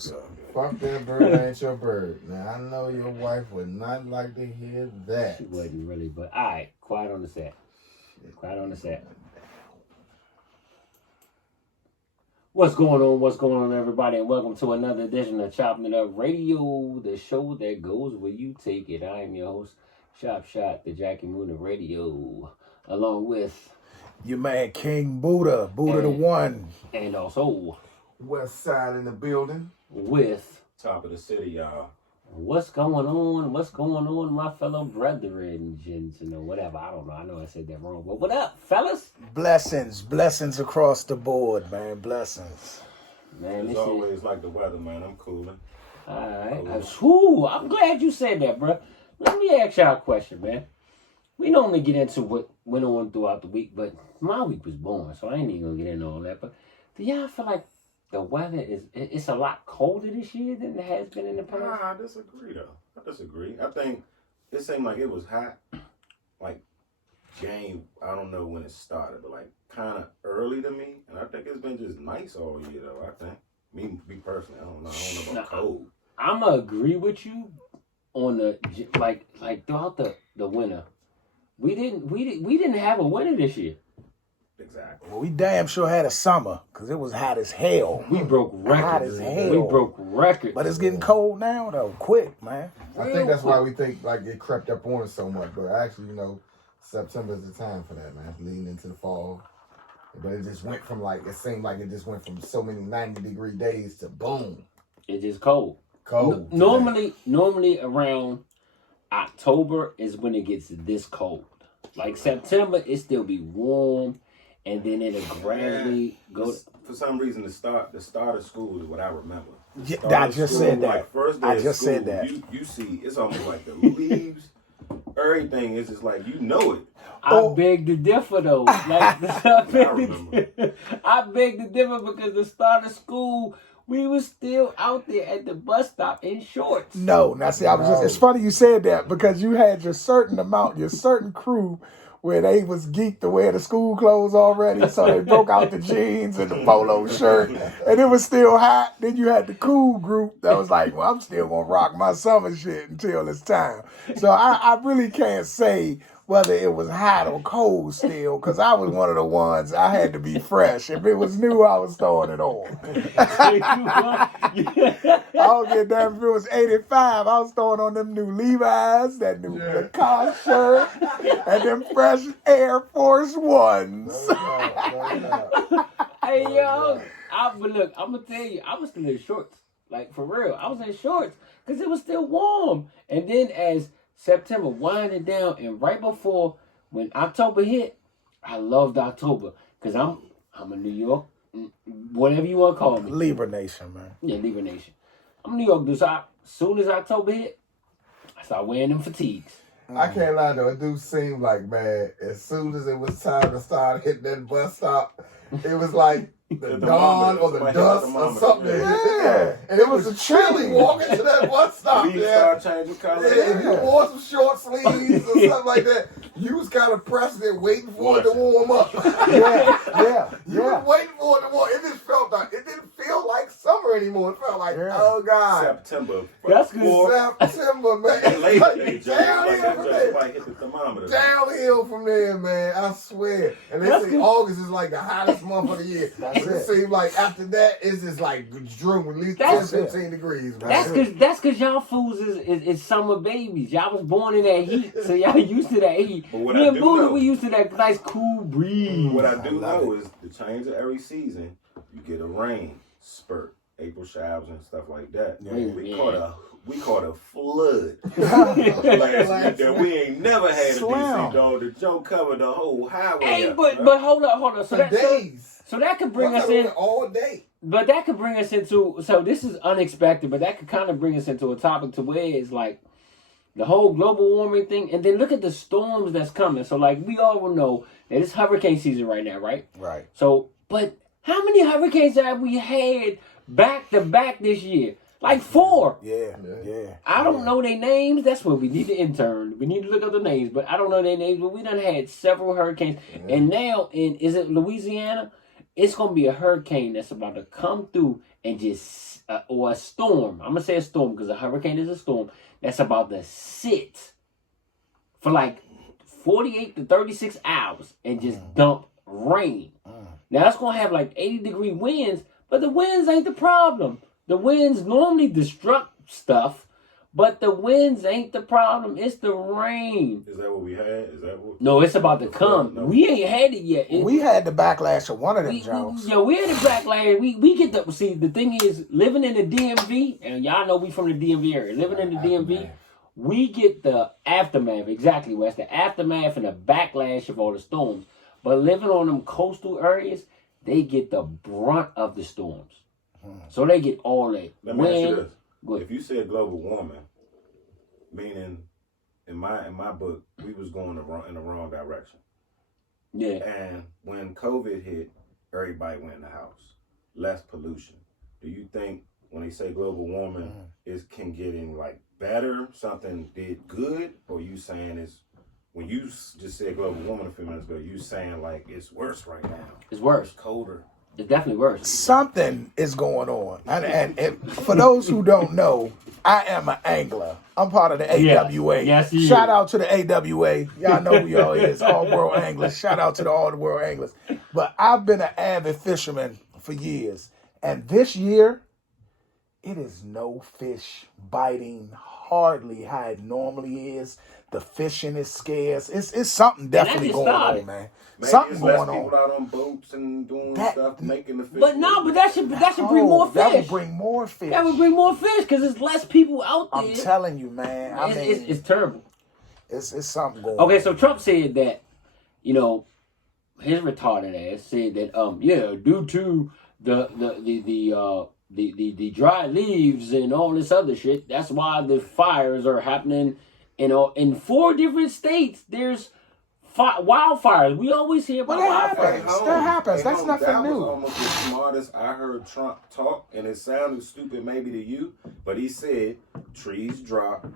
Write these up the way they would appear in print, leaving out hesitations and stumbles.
answer. Fuck that bird ain't your bird. Now, I know your wife would not like to hear that. She wasn't really, but all right, quiet on the set. Quiet on the set. What's going on, everybody, and welcome to another edition of Chopping It Up Radio, the show that goes where you take it. I am your host, Chop Shot, the Jackie Moon of Radio, along with... Your man, King Buddha the One. And also... West Side in the building. With... Top of the city, y'all. What's going on, my fellow brethren, gents, whatever. I don't know. I know I said that wrong, but what up, fellas? Blessings across the board, man. Blessings. Man, it's always like the weather, man. I'm cooling. All right. I'm glad you said that, bro. Let me ask y'all a question, man. We normally get into what went on throughout the week, but my week was boring, so I ain't even gonna get into all that. But do y'all feel like the weather it's a lot colder this year than it has been in the past? Nah, I disagree, though. I think it seemed like it was hot, like I don't know when it started, but like kind of early to me. And I think it's been just nice all year, though. I think. Me personally, I don't know about cold. I'm going to agree with you on the, like throughout the winter. We didn't have a winter this year. Exactly. Well, we damn sure had a summer because it was hot as hell. We broke records. Hot as hell. We broke records. But it's getting cold now, though. Quick, man. I think that's why we think like it crept up on us so much. But actually, September is the time for that, man. Leading into the fall. But it just went from it seemed like it just went from so many 90-degree days to boom. It's just cold. Cold. Normally around October is when it gets this cold. Like September, it still be warm. And then it'll gradually go. For some reason, the start of school is what I remember. Yeah, I just said that. Like first day I of just school, said that. You see, it's almost like the leaves. Everything is just like it. I beg to differ though. I beg to differ because the start of school, we was still out there at the bus stop in shorts. No, now see, it's funny you said that because you had your certain crew where they was geeked to wear the school clothes already, so they broke out the jeans and the polo shirt, and it was still hot. Then you had the cool group that was like, well, I'm still going to rock my summer shit until it's time. So I really can't say whether it was hot or cold still, because I was one of the ones, I had to be fresh. If it was new, I was throwing it on. I don't give a damn if it was 85, I was throwing on them new Levi's, that new Lacoste shirt, and them fresh Air Force Ones. Hey, yo, but look, I'm going to tell you, I was still in shorts. Like, for real, I was in shorts, because it was still warm. And then as September winding down, and right before when October hit, I loved October because I'm a New York, whatever you want to call me. Libra Nation, man. Yeah, Libra Nation. I'm a New York dude. So as soon as October hit, I started wearing them fatigues. I can't lie though, it do seem like, man, as soon as it was time to start hitting that bus stop, it was like the dawn or the dusk or something. Yeah. And it was chilly walking to that bus stop. We start changing colors. Yeah, if you wore some short sleeves or something like that, you was kind of pressing it, waiting for it to warm up. You was waiting for it to warm. It just felt like, it didn't feel like summer anymore. It felt like, oh God. September. That's good. September, man. Downhill from there, man. I swear. And they say August is like the hottest month of the year. It seems like after that, it's just like drew at least 10, 15 degrees, man. That's cause y'all fools is summer babies. Y'all was born in that heat, so y'all used to that heat. Me and Buddha, we used to that nice cool breeze. What I do know is the change of every season, you get a rain spurt, April showers and stuff like that. We caught a flood last week that we ain't never had in DC, dog. The joke covered the whole highway. Hey, but hold on. So that could bring us in all day. But that could bring us into, so this is unexpected, but that could kind of bring us into a topic to where it's like the whole global warming thing, and then look at the storms that's coming. So like we all know that it's hurricane season right now, right? Right. So, but how many hurricanes have we had back to back this year? Like 4. Yeah. I don't know their names. That's what we need to intern. We need to look up the names, but I don't know their names. But we done had several hurricanes, and now is it Louisiana? it's going to be a hurricane that's about to come through and just, or a storm. I'm going to say a storm because a hurricane is a storm that's about to sit for like 48 to 36 hours and just dump rain. Now, it's going to have like 80-degree winds, but the winds ain't the problem. The winds normally destruct stuff, but the winds ain't the problem. It's the rain. Is that what we had? Is that what? No, it's about to come. No. We ain't had it yet. We had the backlash of one of them jokes. We had the backlash. We get the... See, the thing is, living in the DMV, and y'all know we from the DMV area. Living in the DMV, we get the aftermath. Exactly, Wes. The aftermath and the backlash of all the storms. But living on them coastal areas, they get the brunt of the storms. So they get all that. Let me ask you this. If you said global warming, meaning in my book, we was going in the wrong direction. Yeah. And when COVID hit, everybody went in the house. Less pollution. Do you think when they say global warming, it can get in like better, something did good, or you saying it's when you just said global warming a few minutes ago, you saying like it's worse right now? It's worse. It's colder. It's definitely worse. Something is going on. And for those who don't know, I am an angler. I'm part of the AWA. Yes, Shout out to the AWA. Y'all know who y'all is. All World Anglers. Shout out to all the World Anglers. But I've been an avid fisherman for years. And this year, it is no fish biting hardly how it normally is. The fishing is scarce. It's something definitely going on, man. Maybe something going on. People out on boats and doing stuff, making the fish. But no, but that should bring more fish. That would bring more fish. That would bring more fish because there's less people out there. I'm telling you, man. It's terrible. It's something going on. Okay, so Trump said that, his retarded ass said that due to the dry leaves and all this other shit, that's why the fires are happening. In 4 different states, there's wildfires. We always hear about wildfires. That happens. That's nothing that new. Was almost the smartest I heard Trump talk, and it sounded stupid maybe to you, but he said trees drop,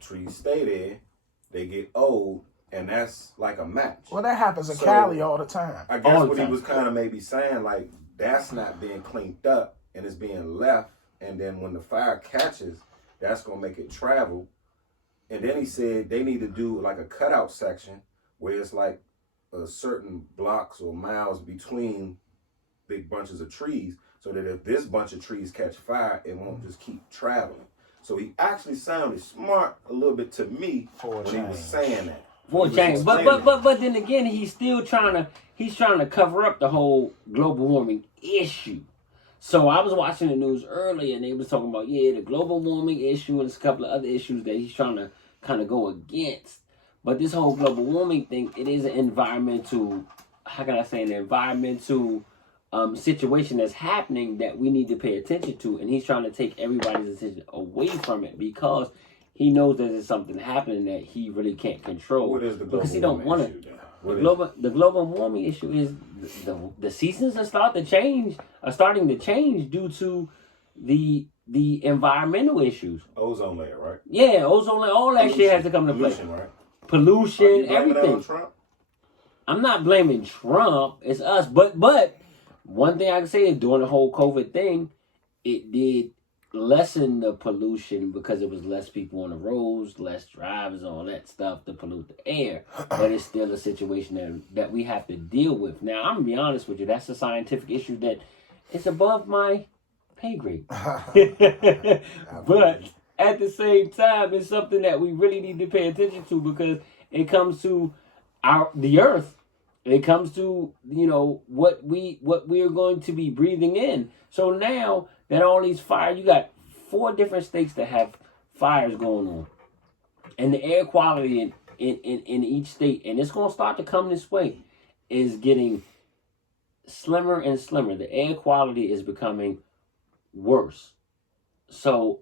trees stay there, they get old, and that's like a match. Well, that happens in Cali all the time. I guess what he was kind of maybe saying, like, that's not being cleaned up, and it's being left, and then when the fire catches, that's going to make it travel. And then he said they need to do like a cutout section where it's like a certain blocks or miles between big bunches of trees so that if this bunch of trees catch fire, it won't just keep traveling. So he actually sounded smart a little bit to me when he was saying that. For a change. But then again, he's still trying to cover up the whole global warming issue. So I was watching the news earlier, and they was talking about, the global warming issue, and there's a couple of other issues that he's trying to kind of go against. But this whole global warming thing, it is an environmental situation that's happening that we need to pay attention to. And he's trying to take everybody's attention away from it because he knows that there's something happening that he really can't control. What is the global because he don't want issue? The global warming issue is the seasons are starting to change due to the environmental issues. Ozone layer, right? Yeah, ozone layer, all that shit has to come into play. Pollution, right? Pollution, everything. Trump? I'm not blaming Trump. It's us. But one thing I can say is during the whole COVID thing, it did lessen the pollution because it was less people on the roads, less drivers, all that stuff to pollute the air. But it's still a situation that we have to deal with. Now, I'm going to be honest with you. That's a scientific issue that it's above my pay grade. But at the same time, it's something that we really need to pay attention to because it comes to the earth. It comes to, what we are going to be breathing in. So now that all these fires, you got 4 different states that have fires going on. And the air quality in each state, and it's going to start to come this way, is getting slimmer and slimmer. The air quality is becoming worse. So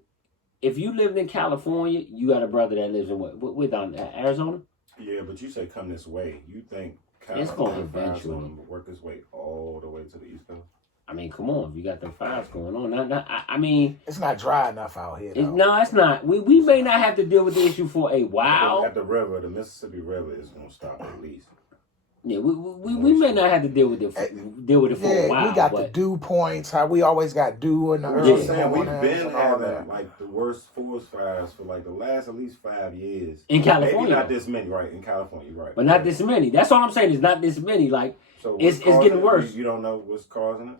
if you lived in California, you got a brother that lives in we're down there, Arizona? Yeah, but you say come this way. You think it's going to eventually work its way all the way to the East Coast? I mean, come on. You got them fires going on. I mean... It's not dry enough out here, though. No, it's not. We may not have to deal with the issue for a while. At the river, the Mississippi River is going to stop at least. Yeah, we may not have to deal with it for a while. We got the dew points. How we always got dew in the early morning. We've been having like the worst forest fires for like the last at least 5 years in California. Maybe not this many, right? In California, right? But not this many. That's all I'm saying. It's not this many. Like so it's getting worse. You don't know what's causing it?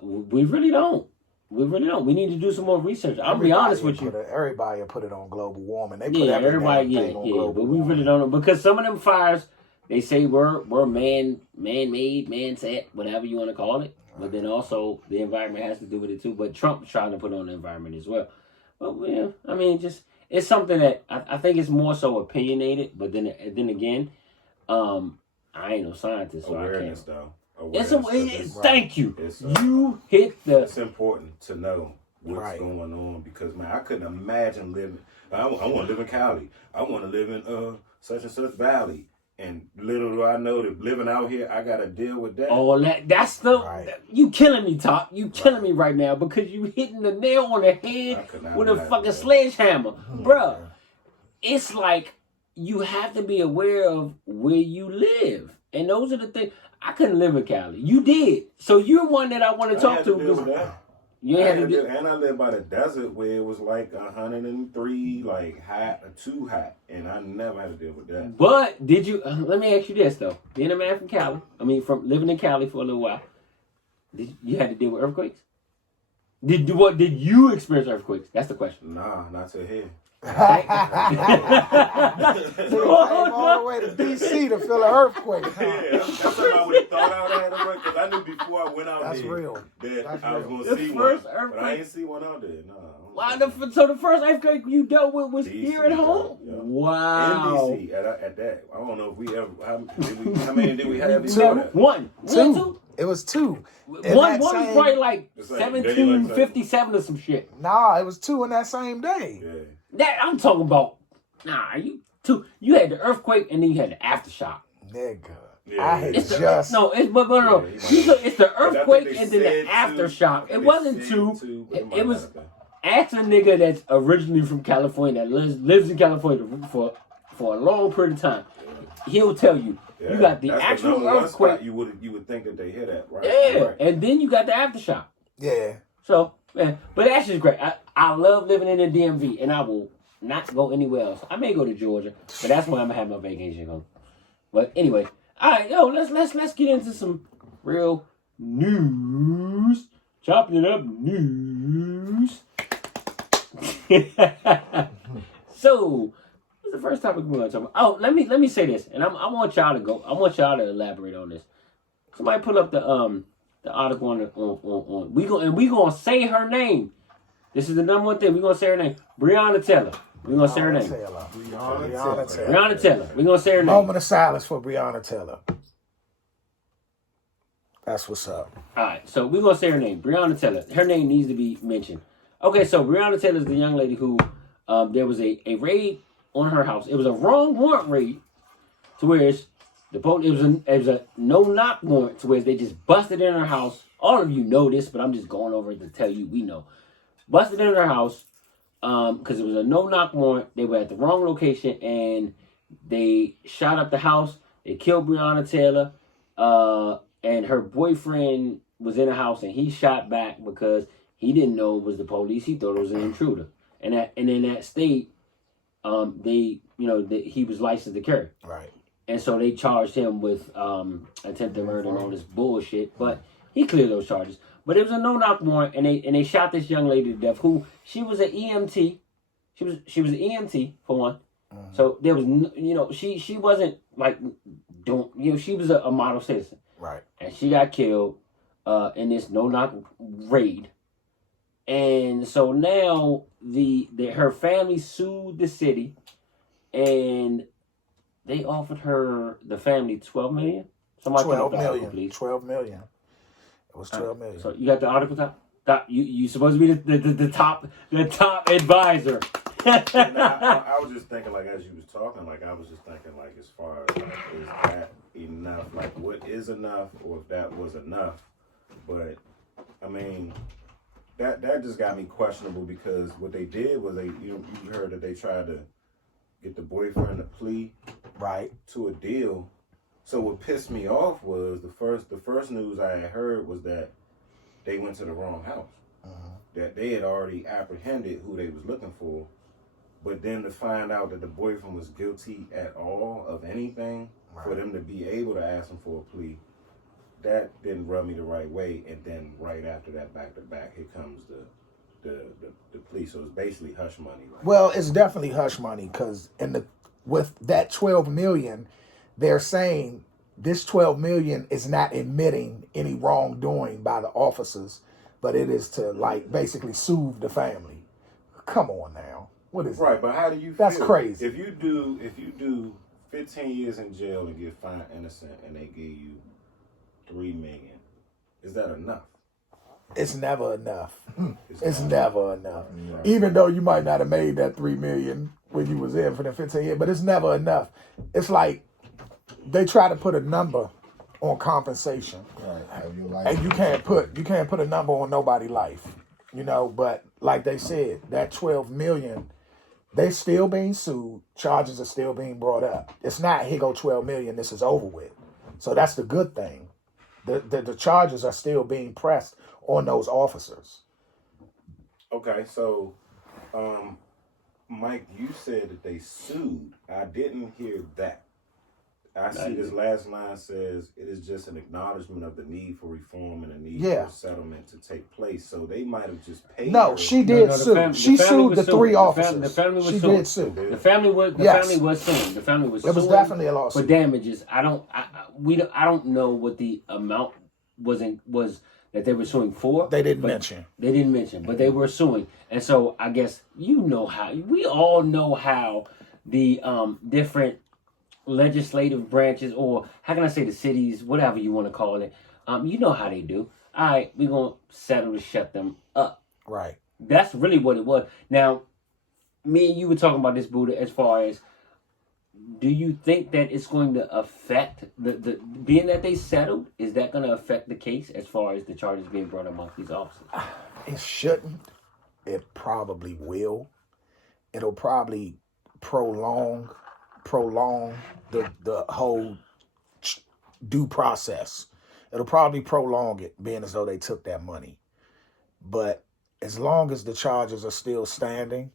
We really don't. We need to do some more research. I'll be honest with you. Everybody will put it on global warming. They put everybody on global but we warming. really don't know because some of them fires. They say we're man-made, man-set, whatever you want to call it. But then also the environment has to do with it too. But Trump's trying to put on the environment as well. But yeah, I mean, just it's something that I think it's more so opinionated. But then again, I ain't no scientist, so awareness, I can't. Though. Thank you. You hit the. It's important to know what's going on because man, I couldn't imagine living. I want to live in Cali. I want to live in such and such valley. And little do I know that living out here, I got to deal with that. Oh, that's the... You killing me, Top. You killing me right now because you hitting the nail on the head with a fucking sledgehammer. Bruh, it's like you have to be aware of where you live. And those are the things... I couldn't live in Cali. You did. So you're one that I want to talk to. You ain't had to do. And I live by the desert where it was like 103, like hot or too hot, and I never had to deal with that. But did you? Let me ask you this though: being a man from Cali, from living in Cali for a little while, did you had to deal with earthquakes? Did you experience earthquakes? That's the question. Nah, not to here. So came all the way to D.C. to feel an earthquake. Yeah, that's what I would have thought I had a because I knew before I went out that's there real. that I was going to see one. But I ain't see one out there. No. So the first earthquake you dealt with was DC, here at home? Yeah. Wow. In D.C. at that. I don't know if we ever... How many did we have? One. Two. It was two. One was probably like 1757 or some shit. Nah, it was two in that same day. Yeah. That I'm talking about. You had the earthquake and then you had the aftershock. Nigga. Yeah, I had it's just... No, it's the earthquake and then the aftershock. It wasn't two. It was... Ask a nigga that's originally from California, that lives in California for a long period of time. He'll tell you. Yeah, you got the actual earthquake. You would think that they hit that, right? Yeah, right. And then you got the aftershock. Yeah. So, man, but that's just great. I love living in the DMV, and I will not go anywhere else. I may go to Georgia, but that's where I'm gonna have my vacation home. But anyway, all right, let's get into some real news. Chopping it up news. So, what's the first topic we're going to talk about? Oh, let me say this, and I want y'all to go. I want y'all to elaborate on this. Somebody pull up the article on we gonna say her name. This is the number one thing. We're gonna say her name. Breonna Taylor. We're gonna say her name. Breonna Taylor. We're gonna say her name. Moment of silence for Breonna Taylor. That's what's up. All right, so we're gonna say her name. Breonna Taylor. Her name needs to be mentioned. Okay, so Breonna Taylor is the young lady who there was a raid on her house. It was a wrong warrant raid, to where it was a no knock warrant, to where they just busted in her house. All of you know this, but I'm just going over it to tell you we know. Busted in her house because it was a no knock warrant. They were at the wrong location and they shot up the house. They killed Breonna Taylor, and her boyfriend was in the house and he shot back because he didn't know it was the police. He thought it was an intruder. And in that state, he was licensed to carry. Right. And so they charged him with attempted murder and all this bullshit. But he cleared those charges. But it was a no-knock warrant, and they shot this young lady to death. Who she was an EMT. She was an EMT for one. Mm-hmm. So there was she wasn't like doing she was a model citizen. Right. And she got killed in this no-knock raid. And so now her family sued the city, and they offered the family $12 million. Somebody $12 million. Article, please. $12 million. It was $12 million. So you got the article top? You supposed to be the top advisor. I was just thinking, like, as you was talking, like, I was just thinking, like, as far as, like, is that enough? Like, what is enough, or if that was enough? But, I mean, that just got me questionable, because what they did was you heard that they tried to get the boyfriend to plea right to a deal So what pissed me off was the first news I had heard was that they went to the wrong house. That they had already apprehended who they was looking for, but then to find out that the boyfriend was guilty at all of anything, for them to be able to ask him for a plea, that didn't rub me the right way. And then right after that, back to back, here comes the plea. So it's basically hush money. Right? Well, it's definitely hush money because with that $12 million, they're saying this $12 million is not admitting any wrongdoing by the officers, but it is to like basically soothe the family. Come on now, what is right? But how do you? That's feel? crazy. If you do 15 years in jail and get found innocent, and they give you $3 million, is that enough? It's never enough. It's not. never enough. Right. Even though you might not have made that $3 million when you was in for the 15 years, but it's never enough. It's like they try to put a number on compensation, and you can't put a number on nobody's life, you know. But like they said, that $12 million, they still being sued. Charges are still being brought up. It's not here go $12 million. This is over with. So that's the good thing. The charges are still being pressed on those officers. Okay, so Mike, you said that they sued. I didn't hear that. I see this last line says it is just an acknowledgement of the need for reform and the need for settlement to take place. So they might have just paid. No, she did sue. She sued the three officers. The family was she suing. did sue. The family was suing. The family was suing. It was definitely a lawsuit for damages. I don't know what the amount was that they were suing for. They didn't mention. They didn't mention, but they were suing. And so I guess we all know how the different legislative branches, or how can I say the cities, whatever you want to call it, you know how they do. All right, we're going to settle to shut them up. Right. That's really what it was. Now, me and you were talking about this, Buddha, as far as, do you think that it's going to affect, the being that they settled, is that going to affect the case as far as the charges being brought amongst these officers? It shouldn't. It probably will. It'll probably prolong the whole due process. It'll probably prolong it, being as though they took that money. But as long as the charges are still standing,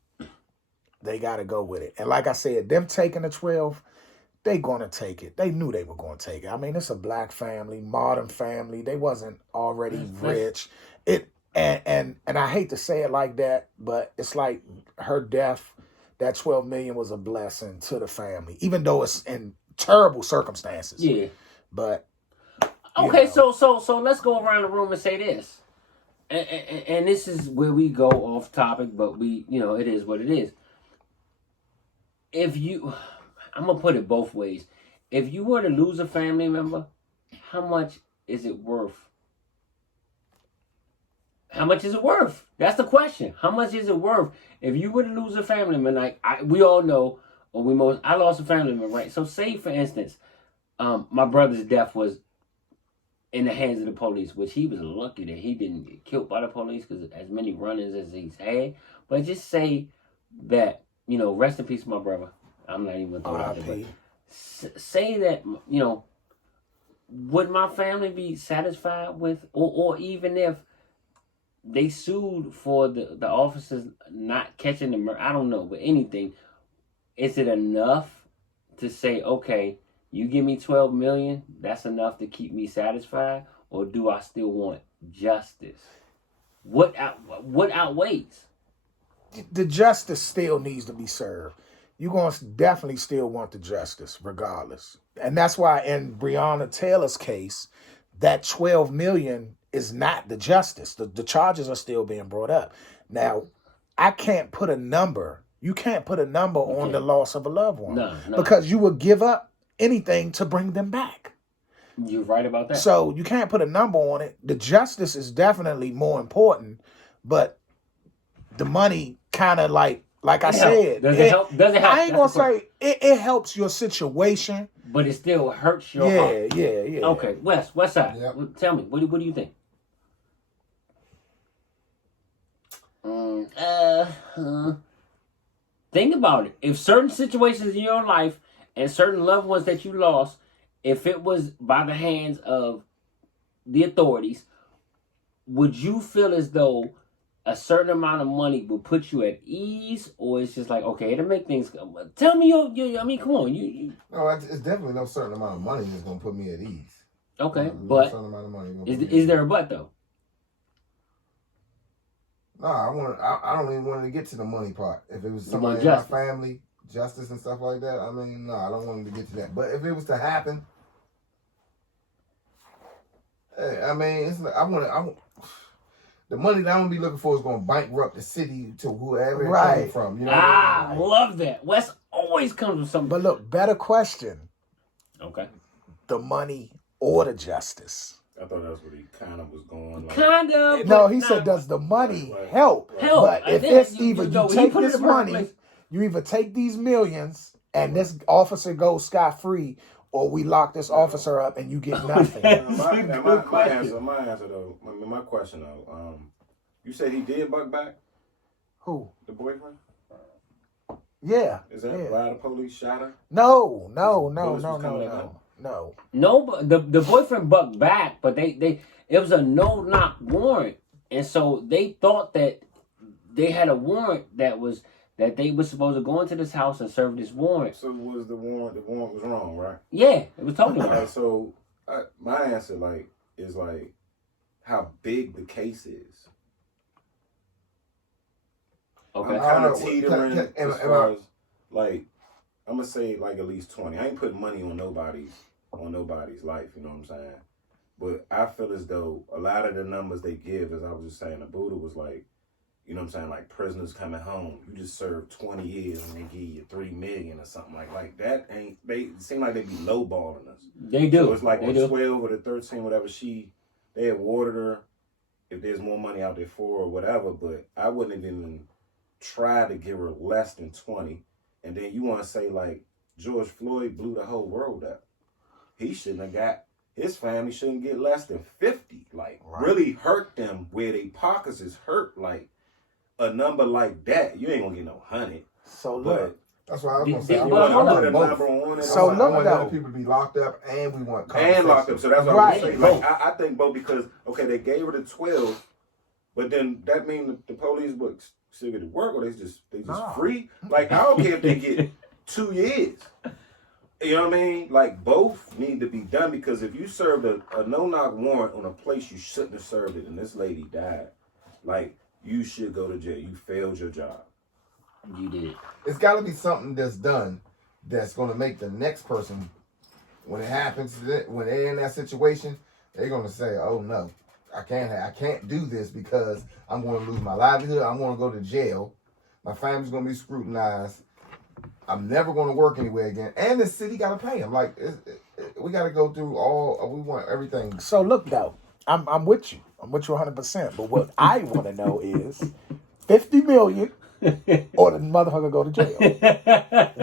they got to go with it. And like I said, them taking the 12, they going to take it. They knew they were going to take it. I mean, it's a black family, modern family. They wasn't already rich. And I hate to say it like that, but it's like her death, that $12 million was a blessing to the family, even though it's in terrible circumstances. Yeah. But okay, so let's go around the room and say this, and this is where we go off topic, but it is what it is. I'm gonna put it both ways. If you were to lose a family member, how much is it worth? How much is it worth? That's the question. How much is it worth? If you were to lose a family member, we all know, I lost a family member, right? So say, for instance, my brother's death was in the hands of the police, which he was lucky that he didn't get killed by the police because as many run-ins as he's had. But just say that, rest in peace, my brother. I'm not even going to throw it out there. But say that, would my family be satisfied with, or even if they sued for the officers not catching the murder, I don't know, but anything, is it enough to say, okay, you give me $12 million, that's enough to keep me satisfied, or do I still want justice? What outweighs? The justice still needs to be served. You're going to definitely still want the justice regardless. And that's why in Breonna Taylor's case, that $12 million is not the justice. The charges are still being brought up. Now, I can't put a number. You can't put a number on the loss of a loved one. No. Because you would give up anything to bring them back. You're right about that. So you can't put a number on it. The justice is definitely more important, but the money kind of like I said. Does it help? I ain't going to say it helps your situation. But it still hurts your heart. Yeah. Okay, West side. Yep. Tell me, what do you think? Think about it. If certain situations in your life and certain loved ones that you lost, if it was by the hands of the authorities, would you feel as though a certain amount of money will put you at ease, or it's just like, okay, it'll make things... Tell me I mean, come on. You... No, it's definitely no certain amount of money that's going to put me at ease. Okay, but is there a but, though? No, I don't even want to get to the money part. If it was somebody in my family, justice and stuff like that, I mean, no, I don't want to get to that. But if it was to happen, hey, I mean, the money that I'm gonna be looking for is gonna bankrupt the city to whoever it came from. You know? I love that. Wes always comes with something. But look, better question. Okay. The money or the justice? I thought that's what he kind of was going. Like, kind of. No, he said, does the money help? But if it's either you take this money, you either take these millions and this officer goes scot-free, or we lock this officer up and you get nothing. my answer though, my question though, you said he did buck back? Who? The boyfriend? Yeah. Is that why the police shot her? No. No, but the boyfriend bucked back, but it was a no-knock warrant, and so they thought that they had a warrant that they were supposed to go into this house and serve this warrant. So was the warrant was wrong, right? Yeah, it was totally wrong. So my answer is how big the case is. Okay. I'm kind of teetering as far as I'm gonna say at least 20. I ain't putting money on nobody's life, you know what I'm saying? But I feel as though a lot of the numbers they give, as I was just saying, the Buddha was you know what I'm saying, like prisoners coming home, you just served 20 years and they give you $3 million or something like that. They seem like they be lowballing us. They do. So it's like on 12 or the 13, whatever, they awarded her if there's more money out there for her or whatever, but I wouldn't even try to give her less than 20. And then you want to say George Floyd blew the whole world up. He shouldn't have got, his family shouldn't get less than 50. Really hurt them where they pockets is hurt. A number like that, you ain't gonna get no 100. So look, that's what I was gonna say. So I want other people to be locked up, and we want and locked up. So that's what I'm saying. I think both, because they gave her the 12, but then that means the police would still get to work, or they just free. I don't care if they get 2 years. You know what I mean? Both need to be done, because if you served a no-knock warrant on a place you shouldn't have served it, and this lady died, you should go to jail. You failed your job. You did. It's got to be something that's done that's going to make the next person, when it happens, when they're in that situation, they're going to say, "Oh no, I can't do this because I'm going to lose my livelihood. I'm going to go to jail. My family's going to be scrutinized. I'm never going to work anywhere again. And the city got to pay them. We got to go through we want everything." So look though, I'm with you. I'm with you 100%. But what I want to know is 50 million or the motherfucker go to jail.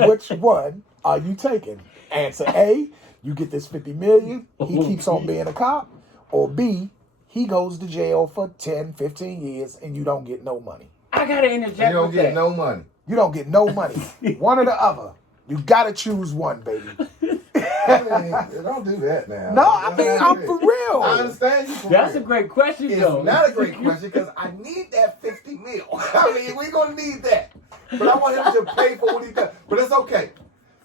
Which one are you taking? Answer A, you get this 50 million, he keeps on being a cop. Or B, he goes to jail for 10, 15 years and you don't get no money. I got to interject. You don't get no money. You don't get no money. One or the other. You got to choose one, baby. Don't do that now. No, I'm for real. I understand you for That's real. a great question, it's though. Not a great question, because I need that 50 mil. We're going to need that. But I want him to pay for what he does. But it's okay.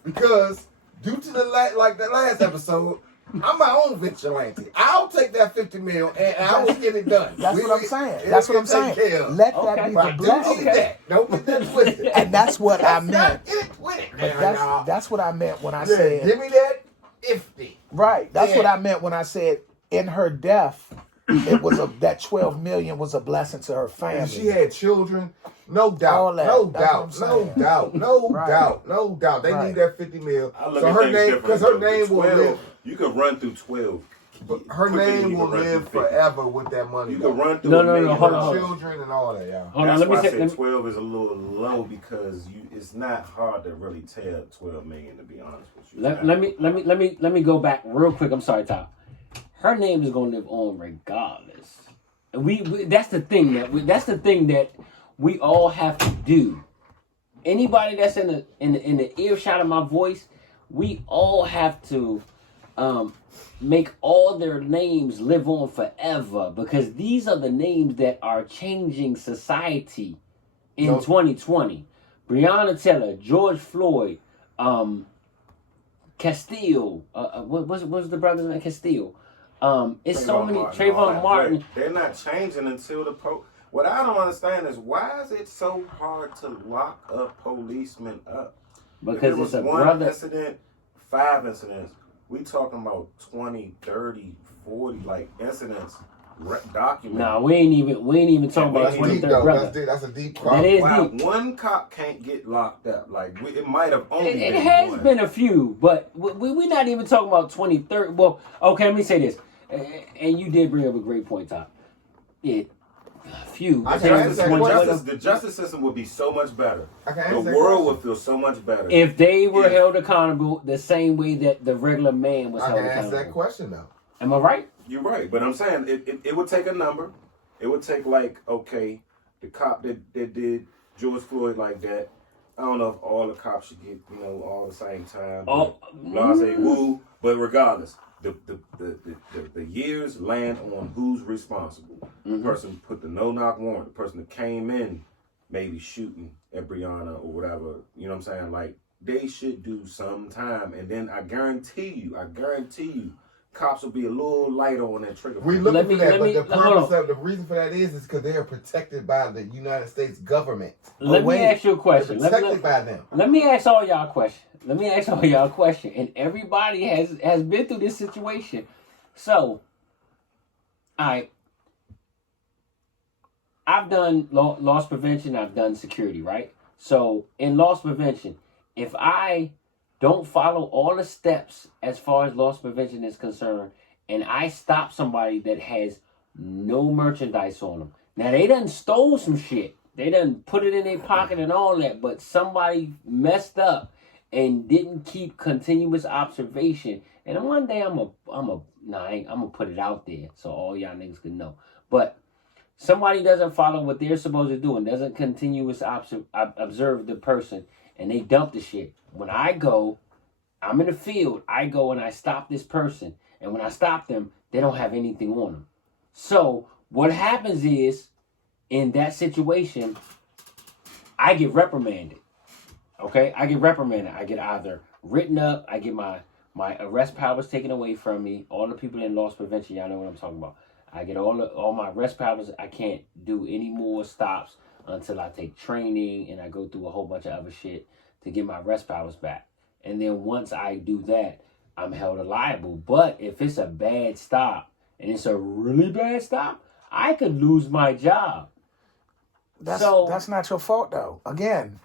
Because due to the last episode, I'm my own vigilante. I'll take that 50 mil and I will get it done. That's what I'm saying. That's what I'm saying. Let that be the blessing. Don't get that twisted. And that's what I meant. Get it twisted. That's what I meant when I said. Give me that 50. Right. That's what I meant when I said in her death, it was that 12 million was a blessing to her family. And she had children. No doubt. No doubt. They need that 50 mil. So her name, because her name will live. You could run through 12. But her name will live forever with that money. You can run through hold on. Children and all that, y'all. That's why I said 12 is a little low, because it's not hard to really tell 12 million, to be honest with you. Let me go back real quick. I'm sorry, Tom. Her name is gonna live on regardless. We that's the thing that we all have to do. Anybody that's in the earshot of my voice, we all have to make all their names live on forever, because these are the names that are changing society in 2020. Breonna Taylor, George Floyd, Castile. What's the brother's name? Castile. It's Trayvon so many. Trayvon Martin. They're not changing until the What I don't understand is why is it so hard to lock a policeman up? Because it's a one incident, 5 incidents. We talking about 20, 30, 40 like incidents documented. No, we ain't even talking about 20, 30, brother. That's a deep problem. That is deep. One cop can't get locked up. Like it might have only been It has one. been a few, but we're not even talking about 20, 30. Well, okay, let me say this. And you did bring up a great point, Tom. The justice system would be so much better. The world question. would feel so much better if they were held accountable the same way that the regular man was held accountable. I can answer that question though. Am I right? You're right, but I'm saying it would take a number. It would take like, okay, the cop that did George Floyd like that. I don't know if all the cops should get all the same time. Woo, but regardless. The years land on who's responsible. The person put the no-knock warrant. The person that came in maybe shooting at Breonna or whatever. You know what I'm saying? Like, they should do some time. And then I guarantee you, cops will be a little lighter on that trigger. We look for that, but the reason for that is because they are protected by the United States government. Let me ask you a question. They're protected by them. Let me ask all y'all a question. And everybody has been through this situation. So, I've done loss prevention. I've done security, right? So, in loss prevention, if I don't follow all the steps as far as loss prevention is concerned, and I stop somebody that has no merchandise on them. Now, they done stole some shit. They done put it in their pocket and all that, but somebody messed up and didn't keep continuous observation. And one day I'm gonna put it out there so all y'all niggas can know. But somebody doesn't follow what they're supposed to do and doesn't continuous observe the person, and they dump the shit. When I'm in the field, I go and I stop this person. And when I stop them, they don't have anything on them. So what happens is, in that situation, I get reprimanded. Okay? I get reprimanded. I get either written up, I get my arrest powers taken away from me. All the people in loss prevention, y'all know what I'm talking about. I get all my arrest powers. I can't do any more stops until I take training and I go through a whole bunch of other shit to get my arrest powers back. And then once I do that, I'm held liable. But if it's a bad stop, and it's a really bad stop, I could lose my job. That's not your fault, though. Again,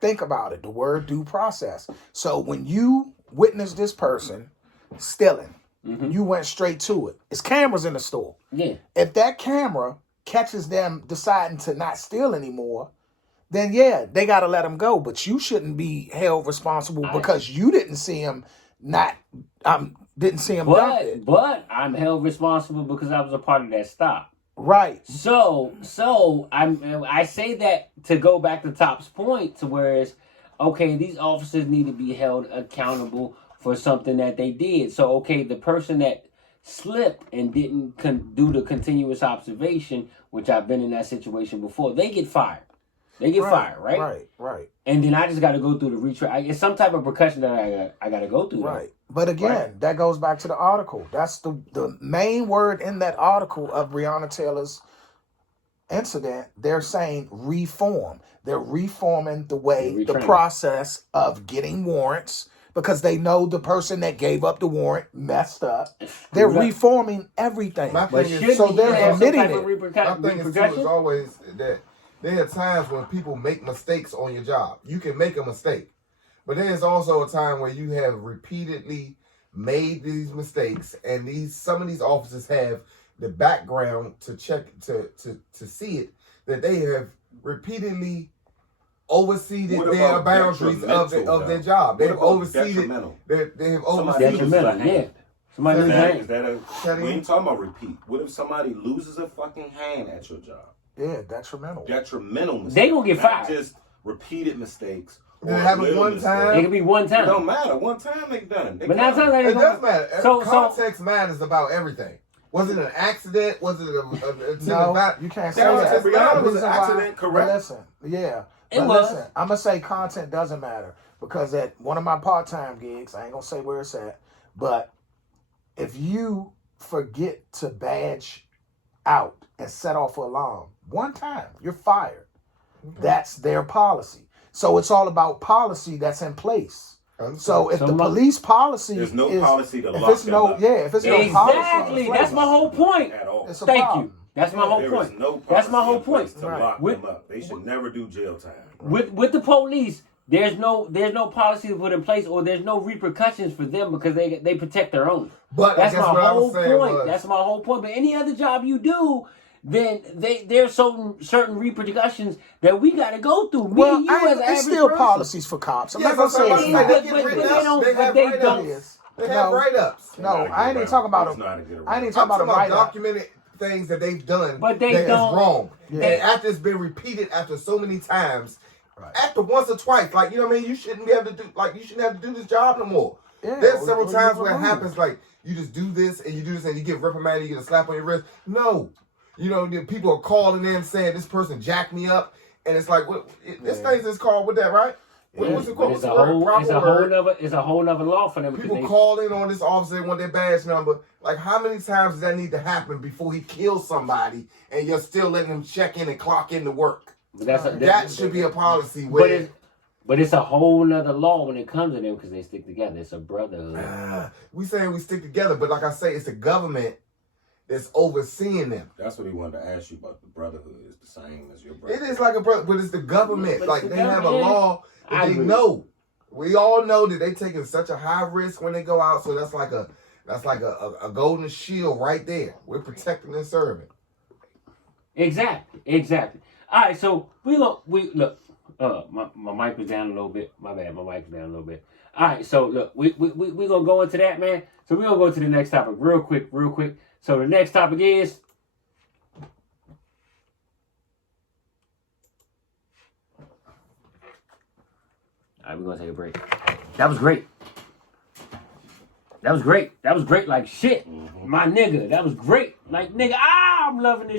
think about it. The word due process. So when you witness this person stealing, you went straight to it. It's cameras in the store. Yeah. If that camera catches them deciding to not steal anymore, then yeah, they got to let them go. But you shouldn't be held responsible because you didn't see him dump it. But I'm held responsible because I was a part of that stop. Right. So I say that to go back to Top's point, to whereas, okay, these officers need to be held accountable for something that they did. So, okay, the person that slipped and didn't do the continuous observation, which I've been in that situation before, they get fired. They get fired, right? Right. And then I just got to go through the retrial. It's some type of precaution that I got to go through. Right. But again, that goes back to the article. That's the main word in that article of Breonna Taylor's incident. They're saying reform. They're reforming the process of getting warrants because they know the person that gave up the warrant messed up. They're reforming everything. My thing is, so they're admitting it. My thing is always that there are times when people make mistakes on your job. You can make a mistake. But there's also a time where you have repeatedly made these mistakes, and some of these officers have the background to check to see it, that they have repeatedly overseeded their boundaries of their job. They've overseeded. They have overseeded. Somebody we ain't talking about repeat. What if somebody loses a fucking hand at your job? Yeah, detrimental. Detrimental mistakes. They gonna get fired. Not just repeated mistakes Did it happen one time? It could be one time. It don't matter. One time they done. But 9 times it does matter. So context matters about everything. Was it an accident? Was it a no? You can't say that. It was an accident, correct? But listen, yeah. It was. Listen, I'm gonna say content doesn't matter because at one of my part-time gigs, I ain't gonna say where it's at, but if you forget to badge out and set off an alarm one time, you're fired. Okay. That's their policy. So it's all about policy that's in place. So if the police policy there's no is, policy to if lock it's them no up. if it's exactly. no policy, That's my whole point. At all. Thank you. That's my whole point. No that's my whole point. To lock them up. They should never do jail time. With the police, there's no policy put in place, or there's no repercussions for them because they protect their own. But that's my whole point. That's my whole point. But any other job you do, then there's certain repercussions that we got to go through. Well, it's still policies for cops. I'm not gonna say it's not. They have write-ups. No, I ain't even talking about them. I ain't even talking about write-up. Documented things that they've done, but they don't. That's wrong. Yeah. And after it's been repeated after so many times, after once or twice, like, you know what I mean, you shouldn't be able to do, like, you shouldn't have to do this job no more. Yeah, there's several times where it happens, like, you just do this and you do this and you get reprimanded, you get a slap on your wrist. No. You know, people are calling in saying this person jacked me up, and it's like, this thing is called with that, right? Yeah. What's it called? It's a whole nother law for them. People call in on this officer, they want their badge number. Like, how many times does that need to happen before he kills somebody, and you're still letting him check in and clock in to work? That should be a policy. But it's a whole nother law when it comes to them because they stick together. It's a brotherhood. We saying we stick together, but like I say, it's the government that's overseeing them. That's what he wanted to ask you about. The brotherhood is the same as your brother. It is like a brother, but it's the government. Like, they have a law that they know. We all know that they taking such a high risk when they go out. So that's like a golden shield right there. We're protecting and serving. Exactly. All right, so we look. My mic was down a little bit. My bad. My mic was down a little bit. All right, so look, we gonna go into that, man. So we gonna go to the next topic real quick. So the next topic is all right, we're gonna take a break. That was great. Like shit, my nigga. That was great. Like, nigga, I'm loving this